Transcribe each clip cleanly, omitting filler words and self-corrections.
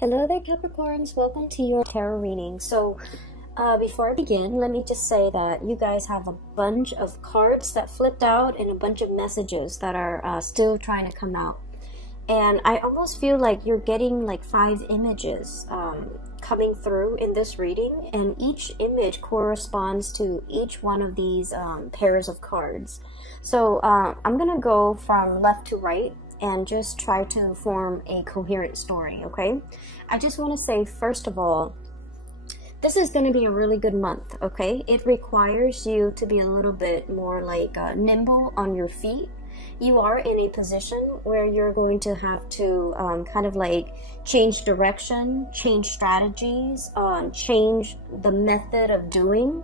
Hello there, Capricorns. Welcome to your tarot reading. So before I begin, let me just say that you guys have a bunch of cards that flipped out and a bunch of messages that are still trying to come out. And I almost feel like you're getting like 5 images coming through in this reading, and each image corresponds to each one of these pairs of cards. So I'm gonna go from left to right and just try to form a coherent story, okay? I just want to say, first of all, this is going to be a really good month, okay? It requires you to be a little bit more like nimble on your feet. You are in a position where you're going to have to kind of like change direction, change strategies, change the method of doing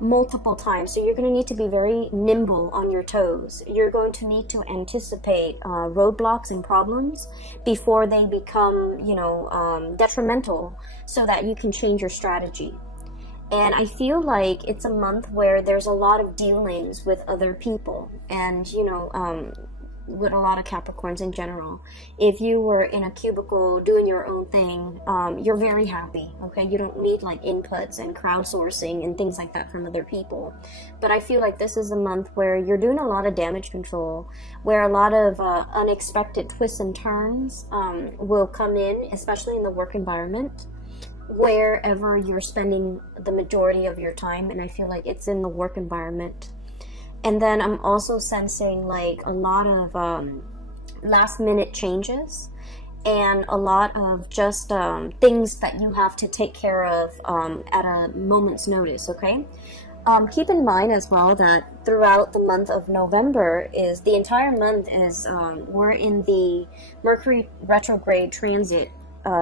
multiple times. So you're going to need to be very nimble on your toes. You're going to need to anticipate roadblocks and problems before they become, detrimental, so that you can change your strategy. And I feel like it's a month where there's a lot of dealings with other people, and with a lot of Capricorns in general. If you were in a cubicle doing your own thing, you're very happy, okay? You don't need like inputs and crowdsourcing and things like that from other people. But I feel like this is a month where you're doing a lot of damage control, where a lot of unexpected twists and turns will come in, especially in the work environment, wherever you're spending the majority of your time. And I feel like it's in the work environment. And then I'm also sensing like a lot of last minute changes and a lot of just things that you have to take care of at a moment's notice, okay? Keep in mind as well that throughout the month of November, is the entire month is we're in the Mercury retrograde transit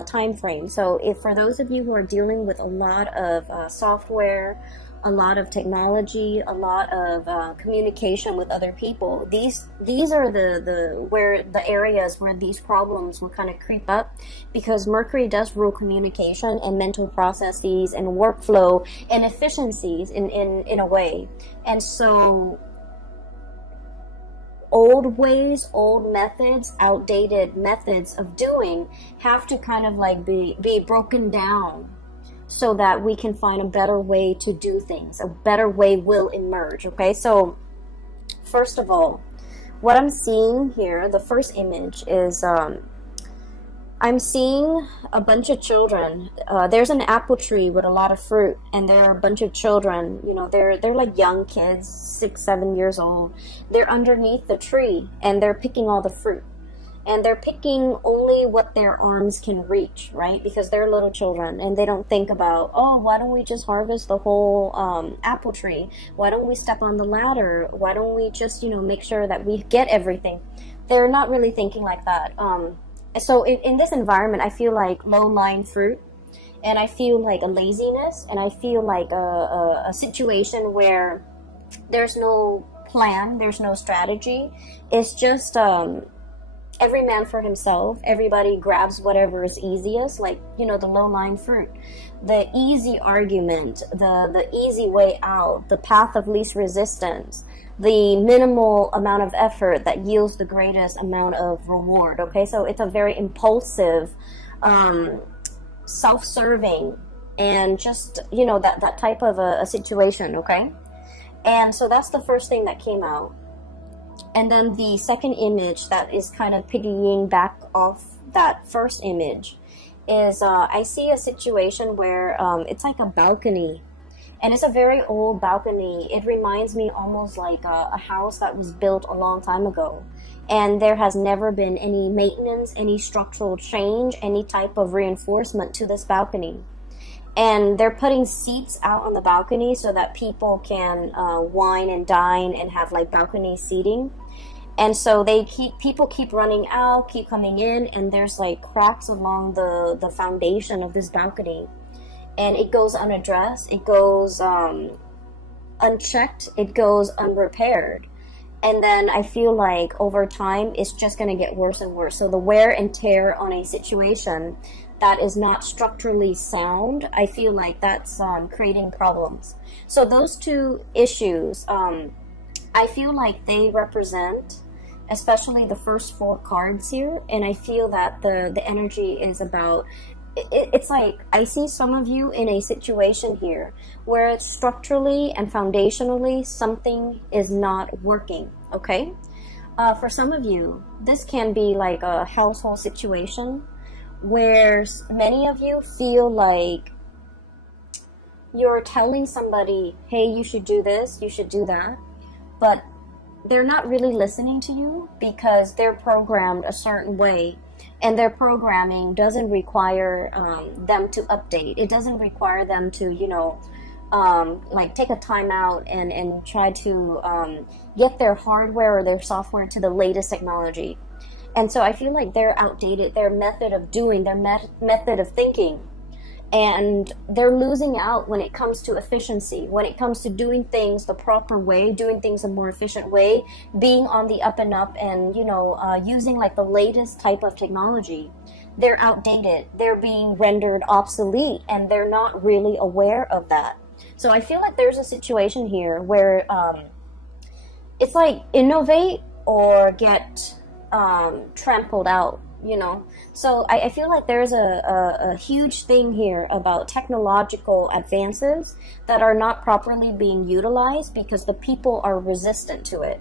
time frame. So if for those of you who are dealing with a lot of software, a lot of technology, a lot of communication with other people, these are the areas where these problems will kind of creep up, because Mercury does rule communication and mental processes and workflow and efficiencies in a way. And so old ways, old methods, outdated methods of doing have to kind of like be broken down, so that we can find a better way to do things. A better way will emerge, okay? So first of all, what I'm seeing here, the first image is I'm seeing a bunch of children. There's an apple tree with a lot of fruit, and there are a bunch of children, they're like young kids, 6, 7 years old. They're underneath the tree and they're picking all the fruit. And they're picking only what their arms can reach, right? Because they're little children, and they don't think about, oh, why don't we just harvest the whole apple tree? Why don't we step on the ladder? Why don't we just, make sure that we get everything? They're not really thinking like that. So in this environment, I feel like low-lying fruit, and I feel like a laziness, and I feel like a situation where there's no plan, there's no strategy. It's just every man for himself. Everybody grabs whatever is easiest, like, the low-lying fruit. The easy argument, the easy way out, the path of least resistance, the minimal amount of effort that yields the greatest amount of reward, okay? So it's a very impulsive, self-serving, and just, that type of a situation, okay? And so that's the first thing that came out. And then the second image that is kind of piggying back off that first image is I see a situation where it's like a balcony, and it's a very old balcony. It reminds me almost like a house that was built a long time ago, and there has never been any maintenance, any structural change, any type of reinforcement to this balcony. And they're putting seats out on the balcony so that people can wine and dine and have like balcony seating. And so people keep running out, keep coming in, and there's like cracks along the foundation of this balcony. And it goes unaddressed, it goes unchecked, it goes unrepaired. And then I feel like over time, it's just going to get worse and worse. So the wear and tear on a situation that is not structurally sound, I feel like that's creating problems. So those two issues, I feel like they represent, especially the first 4 cards here, and I feel that the energy is about it's like I see some of you in a situation here where structurally and foundationally something is not working, okay? For some of you, this can be like a household situation where many of you feel like you're telling somebody, hey, you should do this, you should do that, but they're not really listening to you because they're programmed a certain way, and their programming doesn't require them to update. It doesn't require them to, you know, like take a time out and try to get their hardware or their software to the latest technology. And so I feel like they're outdated, their method of doing, their method of thinking. And they're losing out when it comes to efficiency, when it comes to doing things the proper way, doing things a more efficient way, being on the up and up, and, you know, using like the latest type of technology. They're outdated, they're being rendered obsolete, and they're not really aware of that. So I feel like there's a situation here where it's like innovate or get trampled out, you know. So I feel like there's a huge thing here about technological advances that are not properly being utilized because the people are resistant to it.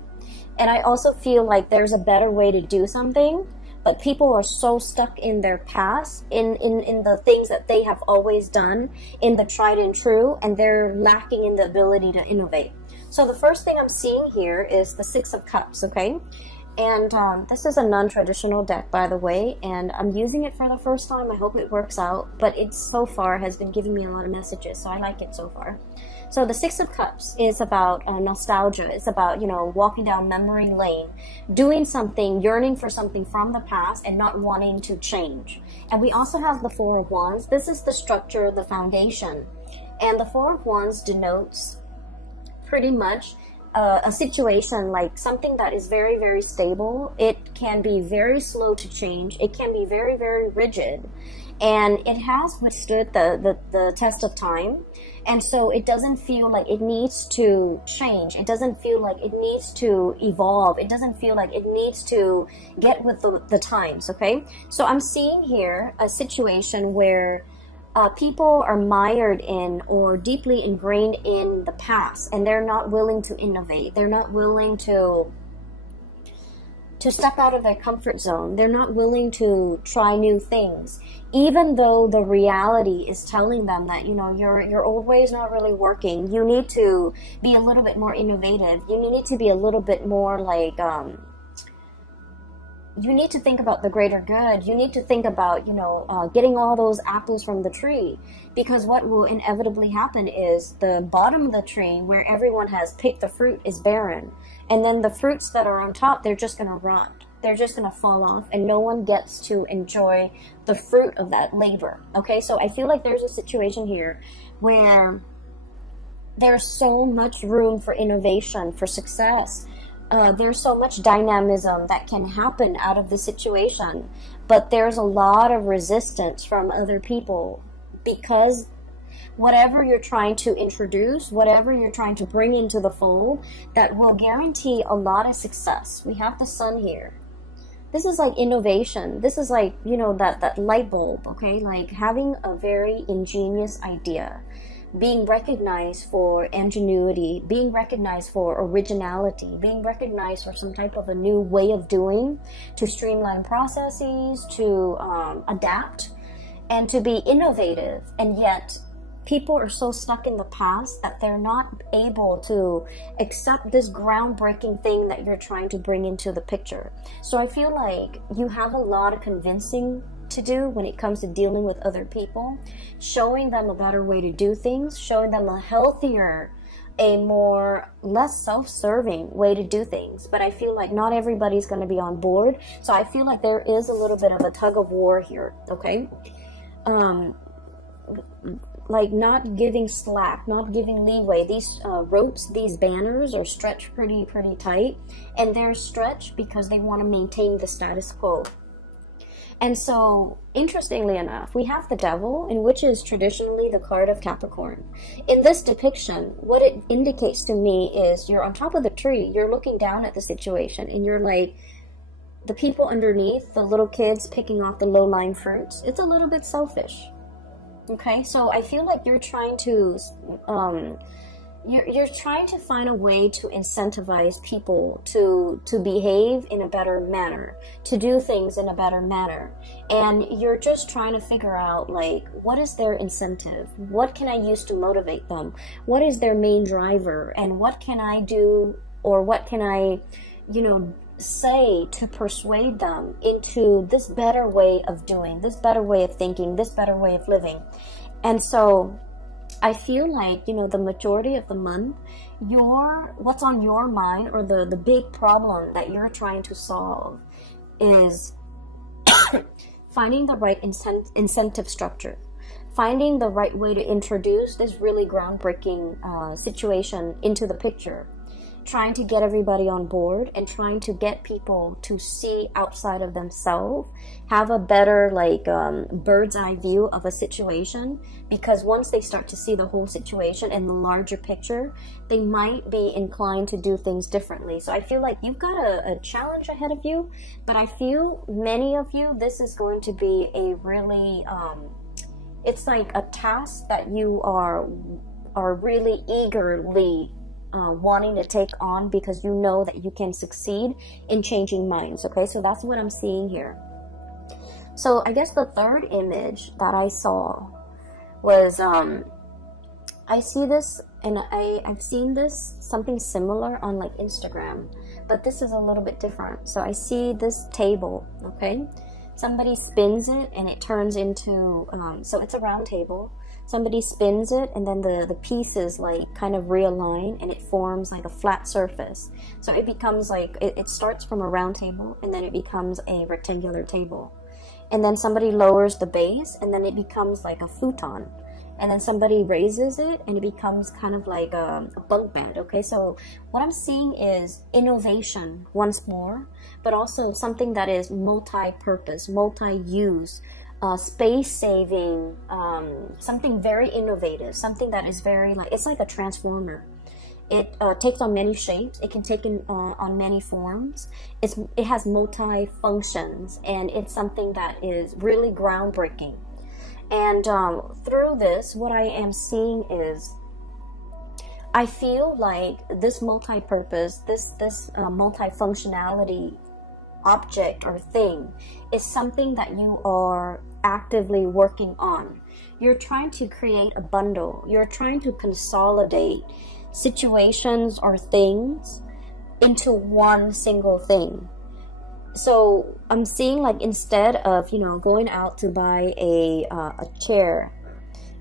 And I also feel like there's a better way to do something, but people are so stuck in their past, in the things that they have always done, in the tried and true, and they're lacking in the ability to innovate. So the first thing I'm seeing here is the Six of Cups, okay? And this is a non-traditional deck, by the way, and I'm using it for the first time. I hope it works out, but it so far has been giving me a lot of messages, so I like it so far. So the Six of Cups is about nostalgia. It's about, you know, walking down memory lane, doing something, yearning for something from the past and not wanting to change. And we also have the Four of Wands. This is the structure, the foundation. And the Four of Wands denotes pretty much a situation, like something that is very, very stable. It can be very slow to change. It can be very, very rigid. And it has withstood the test of time. And so it doesn't feel like it needs to change. It doesn't feel like it needs to evolve. It doesn't feel like it needs to get with the times, okay? So I'm seeing here a situation where people are mired in or deeply ingrained in the past, and they're not willing to innovate. They're not willing to step out of their comfort zone. They're not willing to try new things, even though the reality is telling them that, you know, your old way is not really working. You need to be a little bit more innovative. You need to be a little bit more like, you need to think about the greater good. You need to think about, you know, getting all those apples from the tree. Because what will inevitably happen is the bottom of the tree, where everyone has picked the fruit, is barren. And then the fruits that are on top, they're just going to rot. They're just going to fall off, and no one gets to enjoy the fruit of that labor. Okay, so I feel like there's a situation here where there's so much room for innovation, for success. There's so much dynamism that can happen out of the situation, but there's a lot of resistance from other people because whatever you're trying to introduce, whatever you're trying to bring into the fold, that will guarantee a lot of success. We have the Sun here. This is like innovation. This is like, you know, that light bulb, okay? Like having a very ingenious idea, being recognized for ingenuity, being recognized for originality, being recognized for some type of a new way of doing, to streamline processes, to adapt, and to be innovative. And yet people are so stuck in the past that they're not able to accept this groundbreaking thing that you're trying to bring into the picture. So I feel like you have a lot of convincing to do when it comes to dealing with other people, showing them a better way to do things, showing them a healthier, a more less self-serving way to do things. But I feel like not everybody's going to be on board. So I feel like there is a little bit of a tug of war here, okay? Like not giving slack, not giving leeway. These ropes, these banners are stretched pretty tight, and they're stretched because they want to maintain the status quo. And so, interestingly enough, we have the Devil, in which is traditionally the card of Capricorn. In this depiction, what it indicates to me is you're on top of the tree, you're looking down at the situation, and you're like, the people underneath, the little kids picking off the low-lying fruits, it's a little bit selfish. Okay, so I feel like you're trying to you're trying to find a way to incentivize people to behave in a better manner, to do things in a better manner. And you're just trying to figure out, like, what is their incentive? What can I use to motivate them? What is their main driver? And what can I do, or what can I, you know, say to persuade them into this better way of doing, this better way of thinking, this better way of living? And so I feel like, you know, the majority of the month, what's on your mind, or the big problem that you're trying to solve, is finding the right incentive structure, finding the right way to introduce this really groundbreaking situation into the picture, trying to get everybody on board, and trying to get people to see outside of themselves, have a better, like, bird's eye view of a situation. Because once they start to see the whole situation and the larger picture, they might be inclined to do things differently. So I feel like you've got a challenge ahead of you, but I feel many of you, this is going to be a really, it's like a task that you are really eagerly wanting to take on, because you know that you can succeed in changing minds. Okay, so that's what I'm seeing here. So I guess the third image that I saw was, I see this, and I've seen this, something similar on like Instagram, but this is a little bit different. So I see this table, okay? Somebody spins it and it turns into, so it's a round table. Somebody spins it, and then the pieces like kind of realign, and it forms like a flat surface. So it becomes like, it starts from a round table, and then it becomes a rectangular table. And then somebody lowers the base, and then it becomes like a futon. And then somebody raises it, and it becomes kind of like a bunk bed. Okay, so what I'm seeing is innovation once more, but also something that is multi-purpose, multi-use, space-saving, something very innovative, something that is very, like, it's like a transformer. It takes on many shapes. It can take on many forms. It has multi-functions, and it's something that is really groundbreaking. And through this, what I am seeing is, I feel like this multi-purpose, this multi-functionality object or thing is something that you are actively working on. You're trying to create a bundle. You're trying to consolidate situations or things into one single thing. So I'm seeing, like, instead of, you know, going out to buy a chair,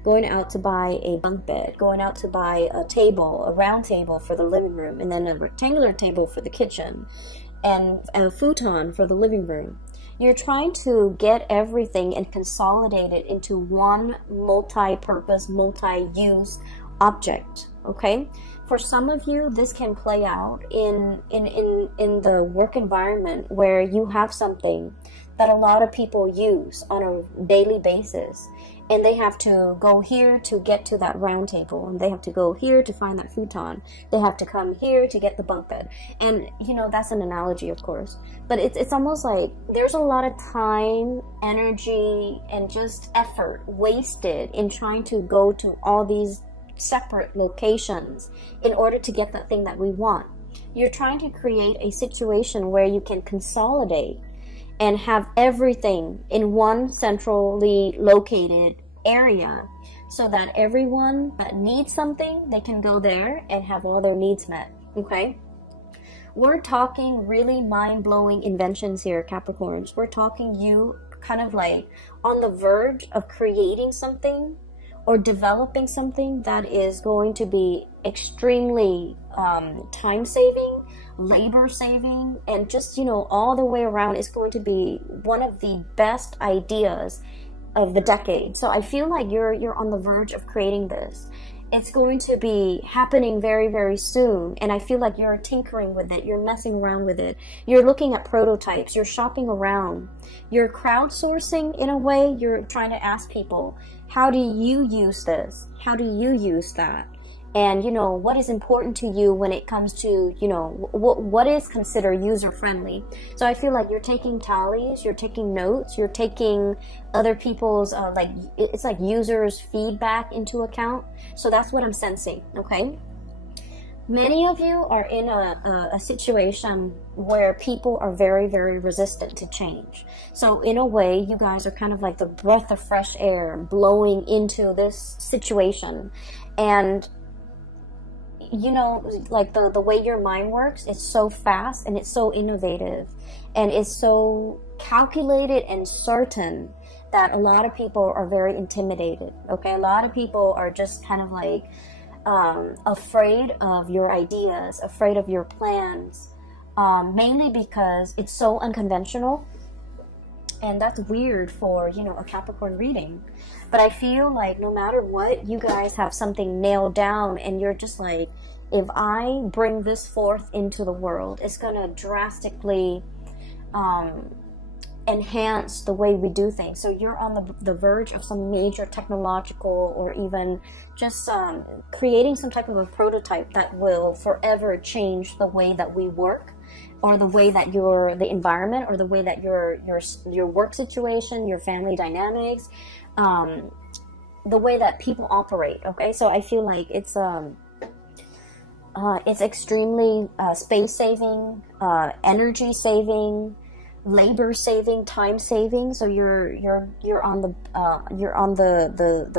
going out to buy a bunk bed, going out to buy a table, a round table for the living room, and then a rectangular table for the kitchen, and a futon for the living room. You're trying to get everything and consolidate it into one multi-purpose, multi-use object, okay? For some of you, this can play out in the work environment, where you have something that a lot of people use on a daily basis, and they have to go here to get to that round table, and they have to go here to find that futon. They have to come here to get the bunk bed. And, you know, that's an analogy, of course, but it's almost like there's a lot of time, energy, and just effort wasted in trying to go to all these separate locations in order to get that thing that we want. You're trying to create a situation where you can consolidate and have everything in one centrally located area, so that everyone that needs something, they can go there and have all their needs met. Okay, we're talking really mind-blowing inventions here, Capricorns. We're talking you kind of like on the verge of creating something or developing something that is going to be extremely time-saving, labor-saving, and just, you know, all the way around is going to be one of the best ideas of the decade. So I feel like you're on the verge of creating this. It's going to be happening very, very soon, and I feel like you're tinkering with it, you're messing around with it, you're looking at prototypes, you're shopping around, you're crowdsourcing in a way. You're trying to ask people, how do you use this? How do you use that? and, you know, what is important to you when it comes to, you know, what is considered user friendly. So I feel like you're taking tallies, you're taking notes, you're taking other people's like, it's like users feedback into account. So that's what I'm sensing. Okay, many of you are in a situation where people are very, very resistant to change. So in a way, you guys are kind of like the breath of fresh air blowing into this situation. And you know, like the way your mind works, it's so fast and it's so innovative and it's so calculated and certain that a lot of people are very intimidated. Okay, a lot of people are just kind of like afraid of your ideas, afraid of your plans, mainly because it's so unconventional. And that's weird for, you know, a Capricorn reading. But I feel like no matter what, you guys have something nailed down and you're just like, if I bring this forth into the world, it's going to drastically enhance the way we do things. So you're on the verge of some major technological or even just creating some type of a prototype that will forever change the way that we work, or the way that the environment, or the way that your work situation, your family dynamics, the way that people operate. Okay, so I feel like it's extremely space saving, energy saving, labor saving, time saving. So you're on the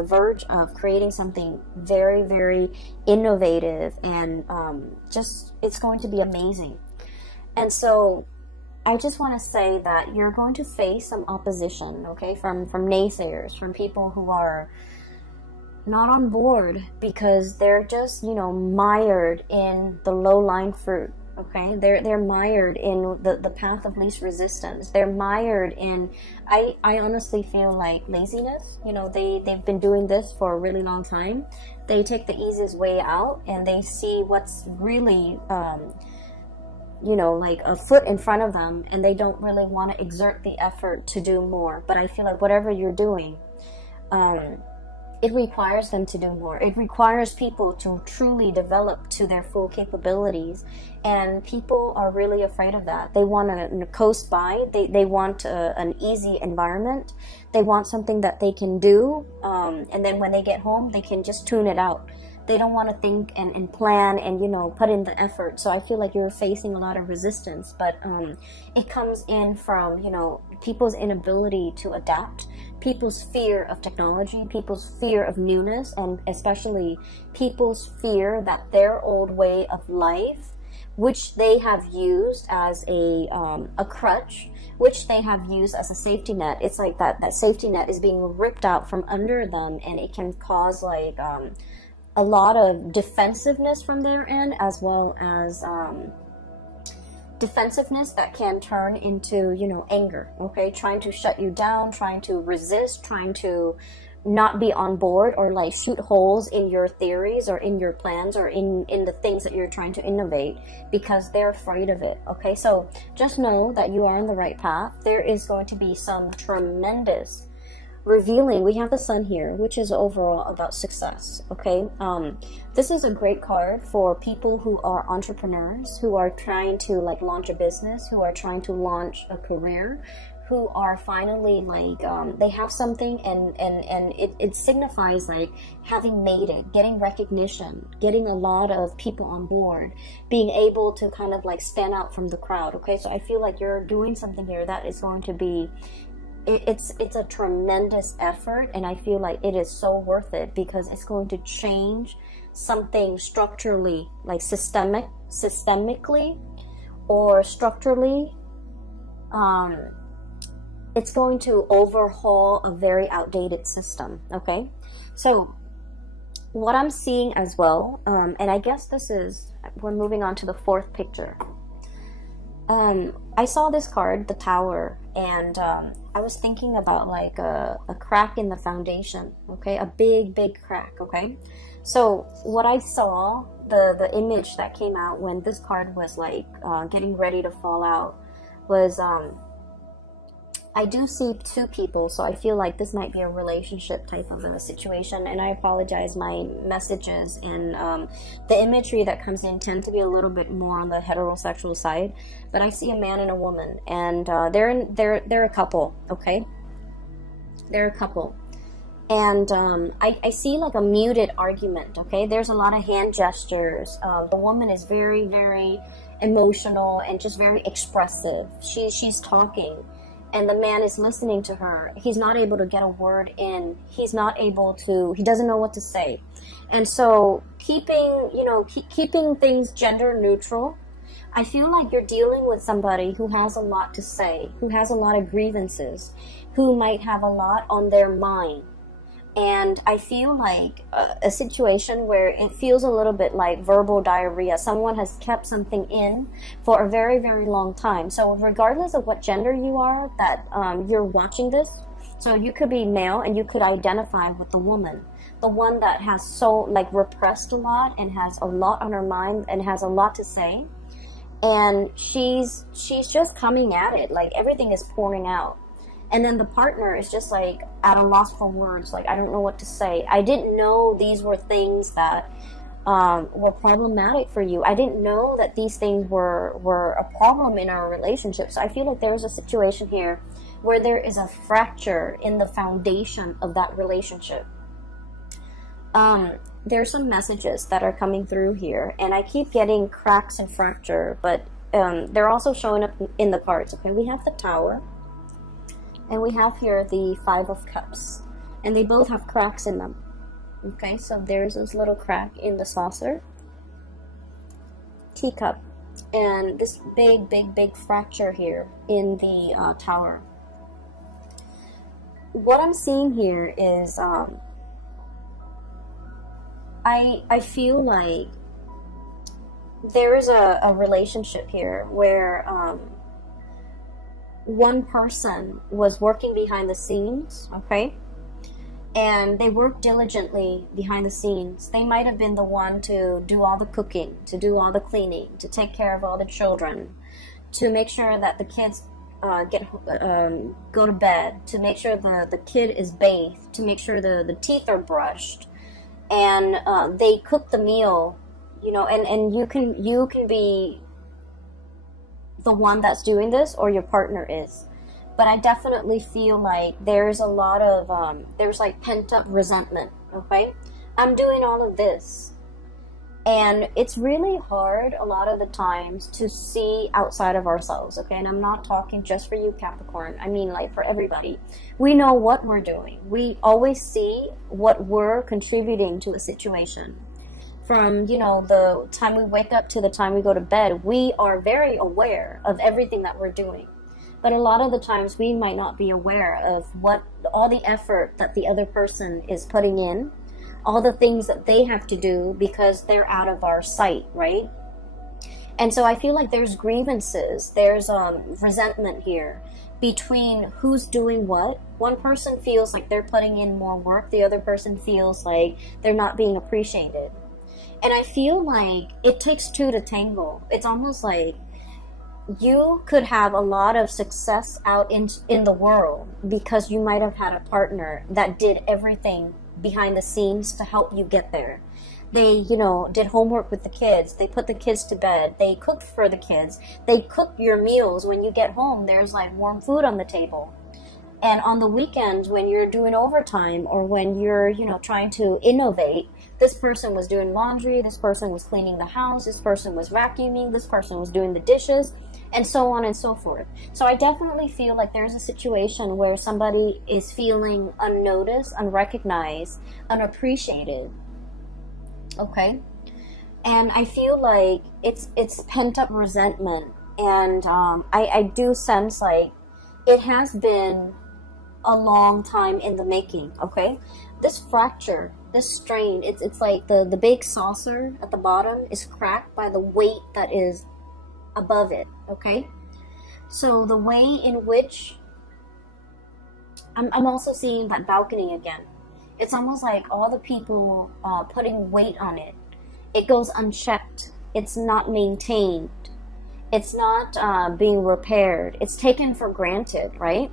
verge of creating something very, very innovative, and just it's going to be amazing. And so I just want to say that you're going to face some opposition, okay, from naysayers, from people who are not on board because they're just, you know, mired in the low-lying fruit, okay? They're mired in the path of least resistance. They're mired in, I honestly feel like laziness. You know, they've been doing this for a really long time. They take the easiest way out and they see what's really you know, like a foot in front of them, and they don't really want to exert the effort to do more. But I feel like whatever you're doing, it requires them to do more. It requires people to truly develop to their full capabilities, and people are really afraid of that. They want to coast by. They want an easy environment. They want something that they can do, and then when they get home, they can just tune it out. They don't want to think and plan and, you know, put in the effort. So I feel like you're facing a lot of resistance, but it comes in from, you know, people's inability to adapt, people's fear of technology, people's fear of newness, and especially people's fear that their old way of life, which they have used as a crutch, which they have used as a safety net, it's like that safety net is being ripped out from under them, and it can cause like a lot of defensiveness from their end, as well as defensiveness that can turn into, you know, anger, okay? Trying to shut you down, trying to resist, trying to not be on board, or like shoot holes in your theories or in your plans or in the things that you're trying to innovate, because they're afraid of it, okay? So just know that you are on the right path. There is going to be some tremendous revealing. We have the sun here, which is overall about success, okay? This is a great card for people who are entrepreneurs, who are trying to like launch a business, who are trying to launch a career, who are finally like they have something, and it signifies like having made it, getting recognition, getting a lot of people on board, being able to kind of like stand out from the crowd, okay? So I feel like you're doing something here that is going to be, it's a tremendous effort, and I feel like it is so worth it, because it's going to change something structurally, like systemically or structurally. It's going to overhaul a very outdated system, okay? So what I'm seeing as well, and I guess this is, we're moving on to the fourth picture. I saw this card, the Tower, and I was thinking about like a crack in the foundation, okay? A big crack, okay? So what I saw, the image that came out when this card was like getting ready to fall out, was I do see two people, so I feel like this might be a relationship type of a situation, and I apologize, my messages and the imagery that comes in tend to be a little bit more on the heterosexual side, but I see a man and a woman, and they're a couple, okay? They're a couple. And I see like a muted argument, okay? There's a lot of hand gestures. The woman is very, very emotional and just very expressive. She's talking, and the man is listening to her. He's not able to get a word in. He doesn't know what to say. And so keeping things gender neutral, I feel like you're dealing with somebody who has a lot to say, who has a lot of grievances, who might have a lot on their mind. And I feel like a situation where it feels a little bit like verbal diarrhea. Someone has kept something in for a very, very long time. So regardless of what gender you are that you're watching this, so you could be male and you could identify with the woman. The one that has so like repressed a lot and has a lot on her mind and has a lot to say. And she's just coming at it, like everything is pouring out. And then the partner is just like at a loss for words, like, I don't know what to say. I didn't know these were things that were problematic for you. I didn't know that these things were a problem in our relationship. So I feel like there's a situation here where there is a fracture in the foundation of that relationship. There's some messages that are coming through here, and I keep getting cracks and fracture, but they're also showing up in the cards. Okay, we have the Tower. And we have here the Five of Cups. And they both have cracks in them. Okay, so there's this little crack in the saucer. Teacup. And this big, big, big fracture here in the Tower. What I'm seeing here is, I feel like there is a relationship here where, one person was working behind the scenes, okay? And they worked diligently behind the scenes. They might have been the one to do all the cooking, to do all the cleaning, to take care of all the children, to make sure that the kids go to bed, to make sure the kid is bathed, to make sure the teeth are brushed, and they cook the meal, you know, and you can be the one that's doing this, or your partner is. But I definitely feel like there's a lot of there's like pent-up resentment. Okay, I'm doing all of this, and it's really hard a lot of the times to see outside of ourselves. Okay, and I'm not talking just for you, Capricorn. I mean, like, for everybody. We know what we're doing. We always see what we're contributing to a situation. From, you know, the time we wake up to the time we go to bed, we are very aware of everything that we're doing. But a lot of the times we might not be aware of what all the effort that the other person is putting in, all the things that they have to do because they're out of our sight, right? And so I feel like there's grievances, there's resentment here between who's doing what. One person feels like they're putting in more work, the other person feels like they're not being appreciated. And I feel like it takes two to tango. It's almost like you could have a lot of success out in the world because you might have had a partner that did everything behind the scenes to help you get there. They, you know, did homework with the kids. They put the kids to bed. They cooked for the kids. They cook your meals. When you get home, there's like warm food on the table. And on the weekends, when you're doing overtime or when you're, you know, trying to innovate, this person was doing laundry, this person was cleaning the house, this person was vacuuming, this person was doing the dishes, and so on and so forth. So I definitely feel like there's a situation where somebody is feeling unnoticed, unrecognized, unappreciated. Okay? And I feel like it's pent-up resentment. And I do sense like it has been a long time in the making, okay? This fracture, this strain, it's like the big saucer at the bottom is cracked by the weight that is above it, okay? So the way in which, I'm also seeing that balcony again. It's almost like all the people putting weight on it. It goes unchecked. It's not maintained. It's not being repaired. It's taken for granted, right?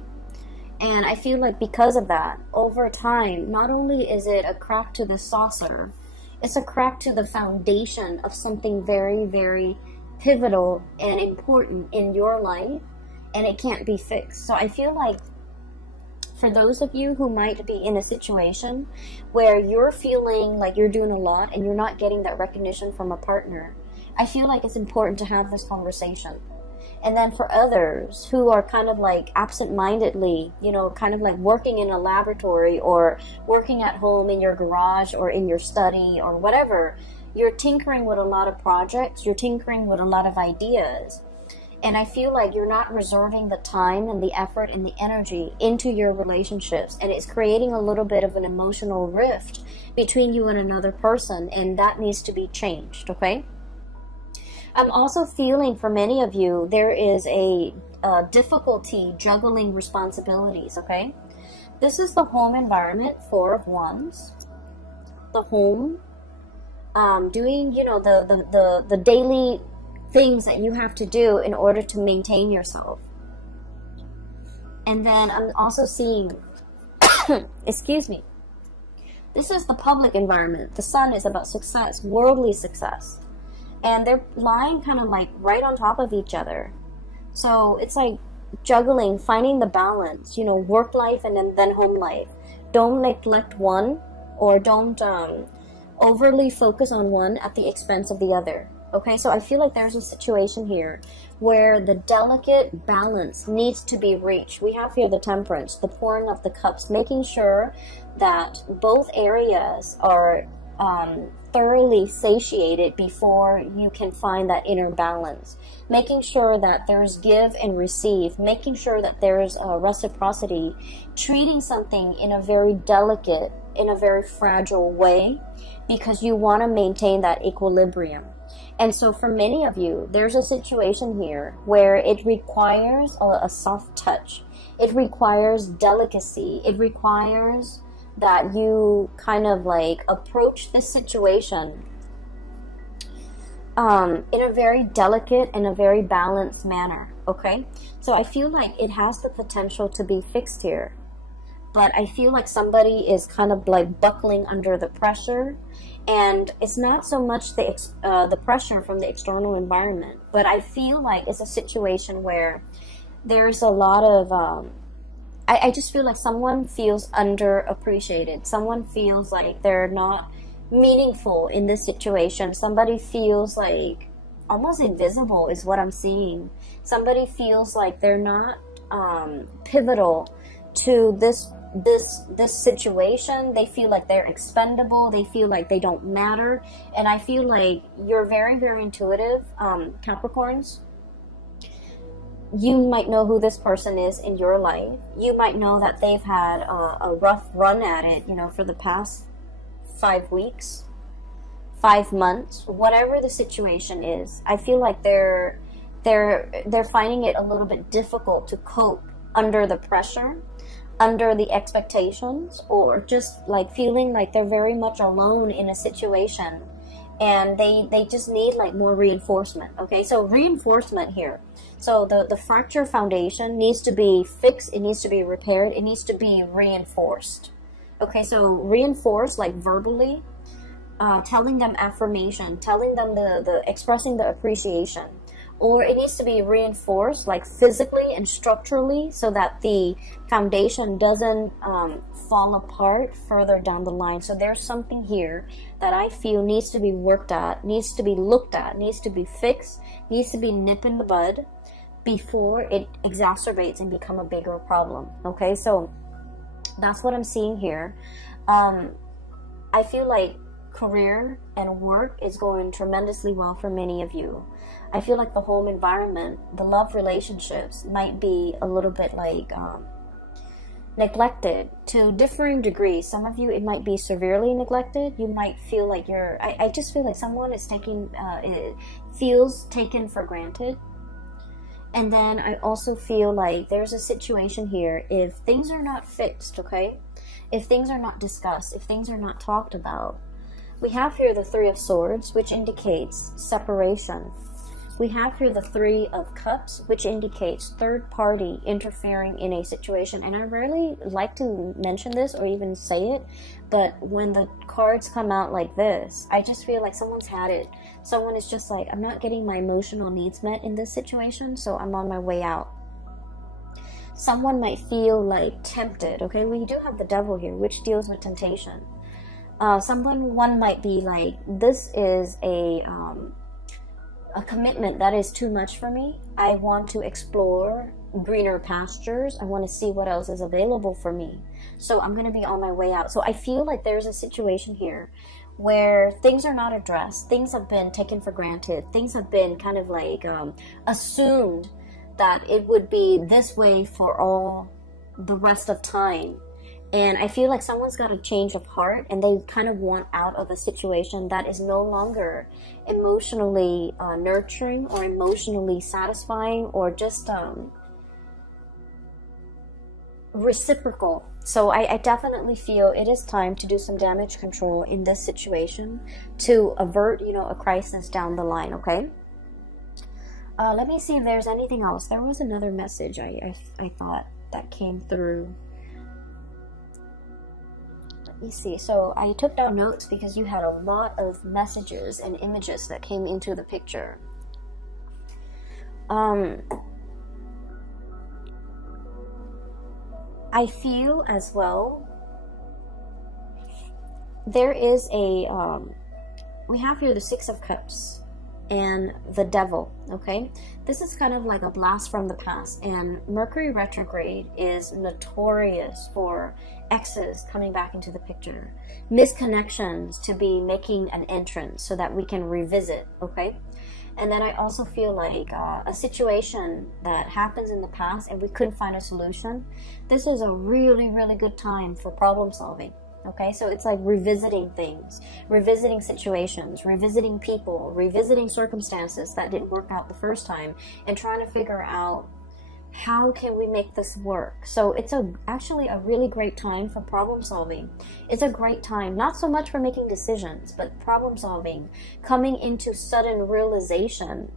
And I feel like because of that, over time, not only is it a crack to the saucer, it's a crack to the foundation of something very, very pivotal and important in your life, and it can't be fixed. So I feel like for those of you who might be in a situation where you're feeling like you're doing a lot and you're not getting that recognition from a partner, I feel like it's important to have this conversation. And then for others who are kind of like absent-mindedly, you know, kind of like working in a laboratory or working at home in your garage or in your study or whatever, you're tinkering with a lot of projects, you're tinkering with a lot of ideas. And I feel like you're not reserving the time and the effort and the energy into your relationships. And it's creating a little bit of an emotional rift between you and another person. And that needs to be changed, okay? I'm also feeling for many of you, there is a difficulty juggling responsibilities, okay? This is the home environment, Four of Wands. The home, doing, you know, the daily things that you have to do in order to maintain yourself. And then I'm also seeing, excuse me, this is the public environment. The Sun is about success, worldly success. And they're lying kind of like right on top of each other. So it's like juggling, finding the balance, you know, work life and then home life. Don't neglect one, or don't overly focus on one at the expense of the other. Okay, so I feel like there's a situation here where the delicate balance needs to be reached. We have here the Temperance, the pouring of the cups, making sure that both areas are thoroughly satiated before you can find that inner balance. Making sure that there's give and receive, making sure that there's reciprocity, treating something in a very delicate, in a very fragile way, because you want to maintain that equilibrium. And so for many of you, there's a situation here where it requires a soft touch. It requires delicacy. It requires that you kind of like approach this situation in a very delicate and a very balanced manner, okay? So I feel like it has the potential to be fixed here. But I feel like somebody is kind of like buckling under the pressure. And it's not so much the pressure from the external environment, but I feel like it's a situation where there's a lot of, I just feel like someone feels underappreciated. Someone feels like they're not meaningful in this situation. Somebody feels like almost invisible is what I'm seeing. Somebody feels like they're not pivotal to this situation. They feel like they're expendable. They feel like they don't matter. And I feel like you're very, very intuitive, Capricorns. You might know who this person is in your life. You might know that they've had a rough run at it, you know, for the past 5 weeks, 5 months, whatever the situation is. I feel like they're finding it a little bit difficult to cope under the pressure, under the expectations, or just like feeling like they're very much alone in a situation, and they just need like more reinforcement. Okay, so reinforcement here. So the fracture foundation needs to be fixed, it needs to be repaired, it needs to be reinforced. Okay, so reinforced like verbally, telling them affirmation, telling them the expressing the appreciation. Or it needs to be reinforced like physically and structurally so that the foundation doesn't fall apart further down the line. So there's something here that I feel needs to be worked at, needs to be looked at, needs to be fixed, needs to be nipped in the bud before it exacerbates and become a bigger problem. Okay, so that's what I'm seeing here. I feel like career and work is going tremendously well for many of you. I feel like the home environment, the love relationships might be a little bit like neglected to differing degrees. Some of you, it might be severely neglected. You might feel like I just feel like someone is feels taken for granted. And then I also feel like there's a situation here, if things are not fixed, okay? If things are not discussed, if things are not talked about. We have here the Three of Swords, which indicates separation. we have here the Three of Cups, which indicates third party interfering in a situation. And I rarely like to mention this or even say it, but when the cards come out like this, I just feel like someone's had it. Someone is just like, I'm not getting my emotional needs met in this situation, so I'm on my way out. Someone might feel like tempted, okay? We do have the Devil here, which deals with temptation. One might be like, this is a commitment that is too much for me. I want to explore greener pastures. I want to see what else is available for me. So I'm going to be on my way out. So I feel like there's a situation here where things are not addressed. Things have been taken for granted. Things have been kind of like assumed that it would be this way for all the rest of time. And I feel like someone's got a change of heart and they kind of want out of a situation that is no longer emotionally nurturing or emotionally satisfying or just reciprocal. So I definitely feel it is time to do some damage control in this situation to avert, you know, a crisis down the line, okay? Let me see if there's anything else. There was another message I thought that came through. Let me see. So I took down notes because you had a lot of messages and images that came into the picture. I feel as well there is a we have here the Six of Cups and the Devil, okay? This is kind of like a blast from the past, and Mercury retrograde is notorious for exes coming back into the picture, misconnections to be making an entrance so that we can revisit, okay? And then I also feel like a situation that happens in the past and we couldn't find a solution. This is a really, really good time for problem solving. Okay, so it's like revisiting things, revisiting situations, revisiting people, revisiting circumstances that didn't work out the first time, and trying to figure out how can we make this work. So it's actually a really great time for problem solving. It's a great time, not so much for making decisions, but problem solving, coming into sudden realization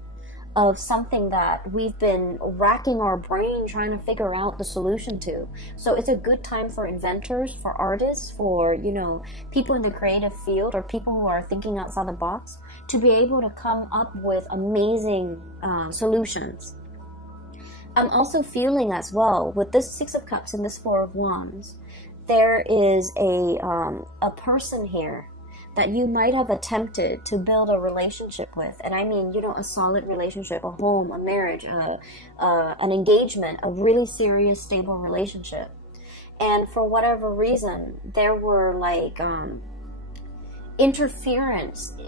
of something that we've been racking our brain trying to figure out the solution to. So it's a good time for inventors, for artists, for, you know, people in the creative field or people who are thinking outside the box to be able to come up with amazing solutions. I'm also feeling as well with this Six of Cups and this Four of Wands, there is a person here that you might have attempted to build a relationship with. And I mean, you know, a solid relationship, a home, a marriage, an engagement, a really serious, stable relationship. And for whatever reason, there were like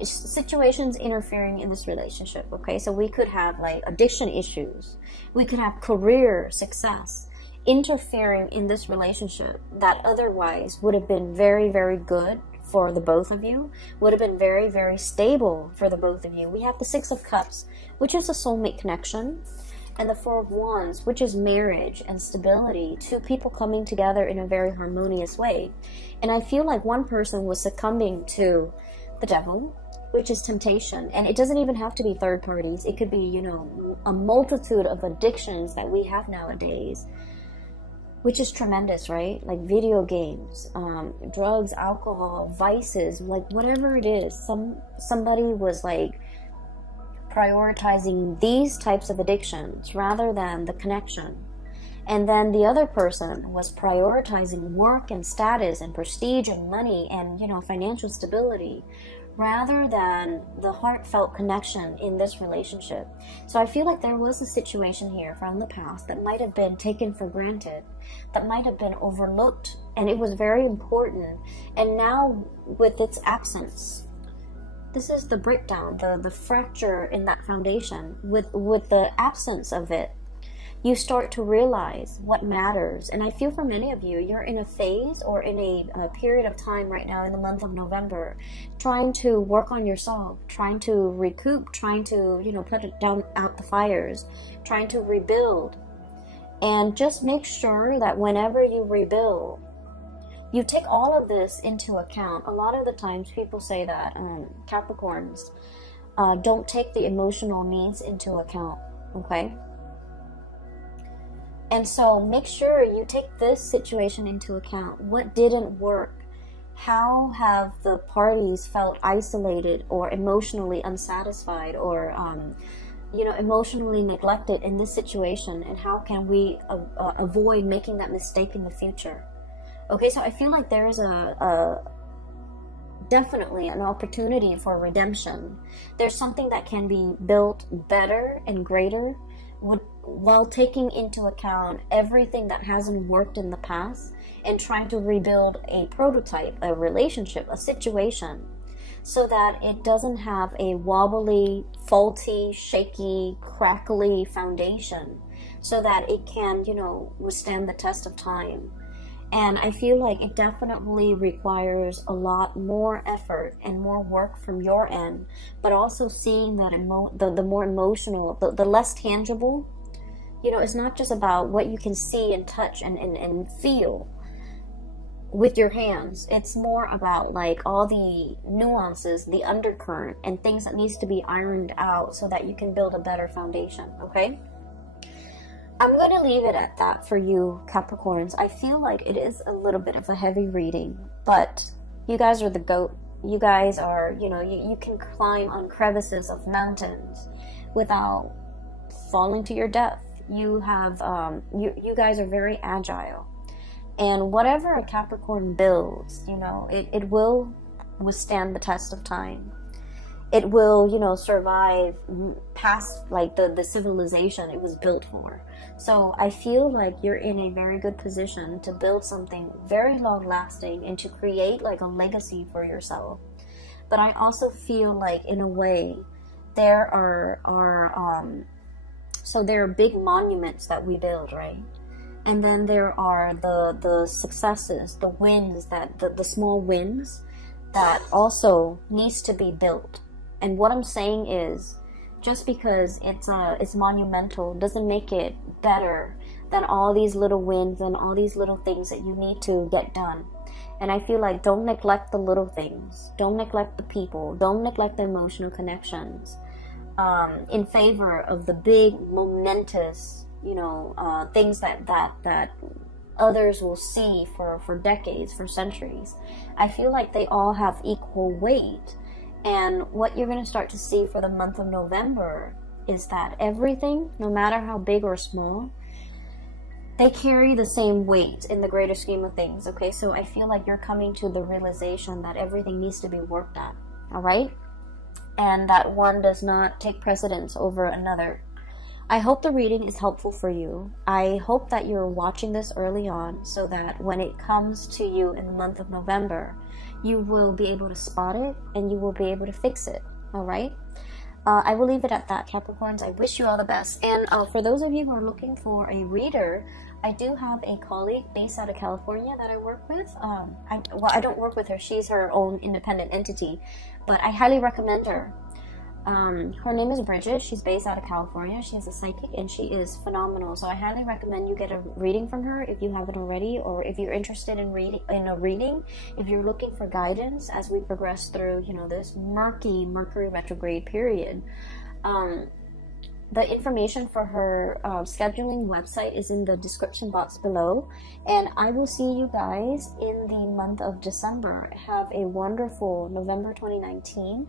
situations interfering in this relationship, okay? So we could have like addiction issues. We could have career success interfering in this relationship that otherwise would have been very, very good for the both of you, would have been very, very stable for the both of you. We have the Six of Cups, which is a soulmate connection, and the Four of Wands, which is marriage and stability, two people coming together in a very harmonious way. And I feel like one person was succumbing to the Devil, which is temptation. And it doesn't even have to be third parties. It could be, you know, a multitude of addictions that we have nowadays, which is tremendous, right? Like video games, drugs, alcohol, vices, like whatever it is. Somebody was like prioritizing these types of addictions rather than the connection. And then the other person was prioritizing work and status and prestige and money and, you know, financial stability rather than the heartfelt connection in this relationship. So I feel like there was a situation here from the past that might have been taken for granted, that might have been overlooked, and it was very important. And now with its absence, this is the breakdown, the fracture in that foundation. With the absence of it, you start to realize what matters. And I feel for many of you, you're in a phase or in a period of time right now in the month of November, trying to work on yourself, trying to recoup, trying to, you know, put it down out the fires, trying to rebuild. And just make sure that whenever you rebuild, you take all of this into account. A lot of the times people say that Capricorns, don't take the emotional needs into account, okay? And so make sure you take this situation into account. What didn't work? How have the parties felt isolated or emotionally unsatisfied or, you know, emotionally neglected in this situation? And how can we avoid making that mistake in the future? Okay, so I feel like there is definitely an opportunity for redemption. There's something that can be built better and greater while taking into account everything that hasn't worked in the past and trying to rebuild a prototype, a relationship, a situation, so that it doesn't have a wobbly, faulty, shaky, crackly foundation, so that it can, you know, withstand the test of time. And I feel like it definitely requires a lot more effort and more work from your end, but also seeing that the more emotional, the less tangible, you know, it's not just about what you can see and touch and feel with your hands. It's more about like all the nuances, the undercurrent, and things that needs to be ironed out so that you can build a better foundation, okay? I'm going to leave it at that for you, Capricorns. I feel like it is a little bit of a heavy reading, but you guys are the GOAT. You guys are, you know, you can climb on crevices of mountains without falling to your death. You have, you guys are very agile. And whatever a Capricorn builds, you know, it will withstand the test of time. It will, you know, survive past like the civilization it was built for. So I feel like you're in a very good position to build something very long lasting and to create like a legacy for yourself. But I also feel like in a way there so there are big monuments that we build, right? And then there are the successes, the wins, that the small wins that also needs to be built. And what I'm saying is, just because it's monumental doesn't make it better than all these little wins and all these little things that you need to get done. And I feel like don't neglect the little things. Don't neglect the people. Don't neglect the emotional connections in favor of the big, momentous, you know, things that others will see for decades, for centuries. I feel like they all have equal weight. And what you're going to start to see for the month of November is that everything, no matter how big or small, they carry the same weight in the greater scheme of things, okay? So I feel like you're coming to the realization that everything needs to be worked at, all right? And that one does not take precedence over another. I hope the reading is helpful for you. I hope that you're watching this early on so that when it comes to you in the month of November, you will be able to spot it and you will be able to fix it, all right? I will leave it at that, Capricorns. I wish you all the best. And for those of you who are looking for a reader, I do have a colleague based out of California that I work with. I don't work with her. She's her own independent entity, but I highly recommend her. Her name is Bridget. She's based out of California. She's a psychic and she is phenomenal. So I highly recommend you get a reading from her if you haven't already, or if you're interested in a reading, if you're looking for guidance as we progress through, you know, this murky Mercury retrograde period. The information for her scheduling website is in the description box below. And I will see you guys in the month of December. Have a wonderful November 2019.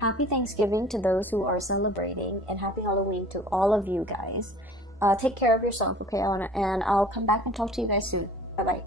Happy Thanksgiving to those who are celebrating, and happy Halloween to all of you guys. Take care of yourself, okay? And I'll come back and talk to you guys soon. Bye-bye.